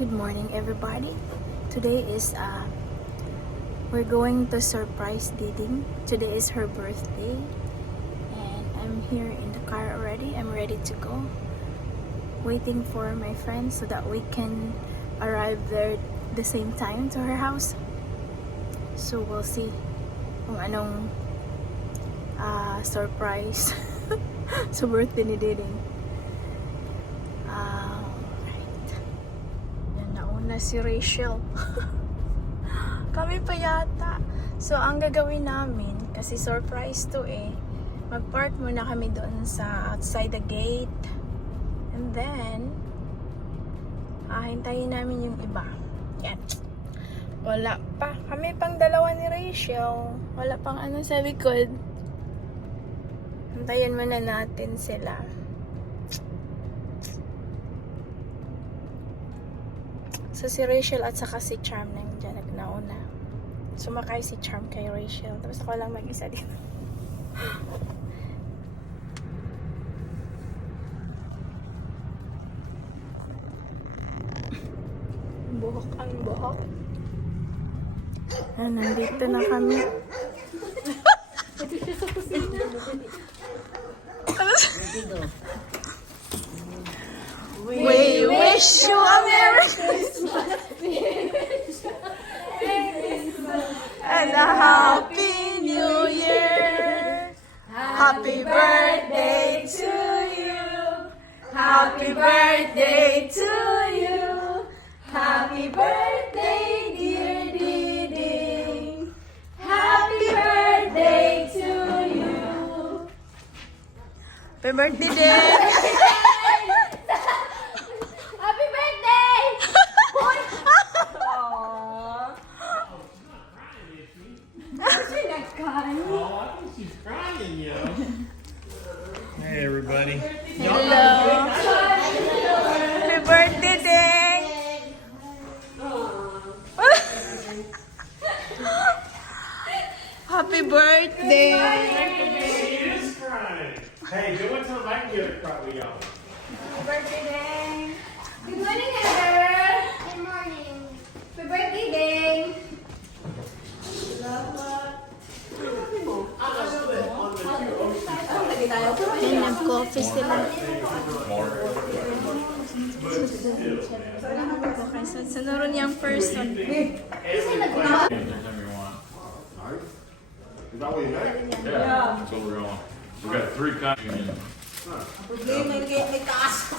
Good morning, everybody. Today is we're going to surprise Diding. Today is her birthday, and I'm here in the car already. I'm ready to go. Waiting for my friends so that we can arrive there the same time to her house. So we'll see kung anong surprise sa birthday ni Diding. Na si Rachel. Kami pa yata. So, ang gagawin namin, kasi surprise to mag-park muna kami doon sa outside the gate. And then, hintayin namin yung iba. Yan. Wala pa. Kami pang dalawa ni Rachel. Wala pang ano sa likod. Hintayin muna natin sila. So, si Rachel at saka si Charm nandiyan nagnauna. Sumakay si Charm kay Rachel. Tapos ako lang mag-isa dito. Buhok ang buhok. Nandito na kami. Ito siya sa kusina. We wish you a Merry Christmas and a Happy New Year. Happy birthday to you. Happy birthday to you. Happy birthday, dear Diding. Happy birthday to you. Happy birthday, Diding. Hey everybody. Hello. Happy birthday, Ding. Happy birthday. He is crying. Hey, go and tell him I can get a cry with y'all. Happy birthday, Ding. Good morning, Heather. Good morning. Happy birthday, Ding. Ayun, nag-coffee sila. Okay, so sunod niyang person. Anytime you want. Alright. Is that what you had? Yeah. That's what we're going. We got 3 kinds. Problema yung may taas.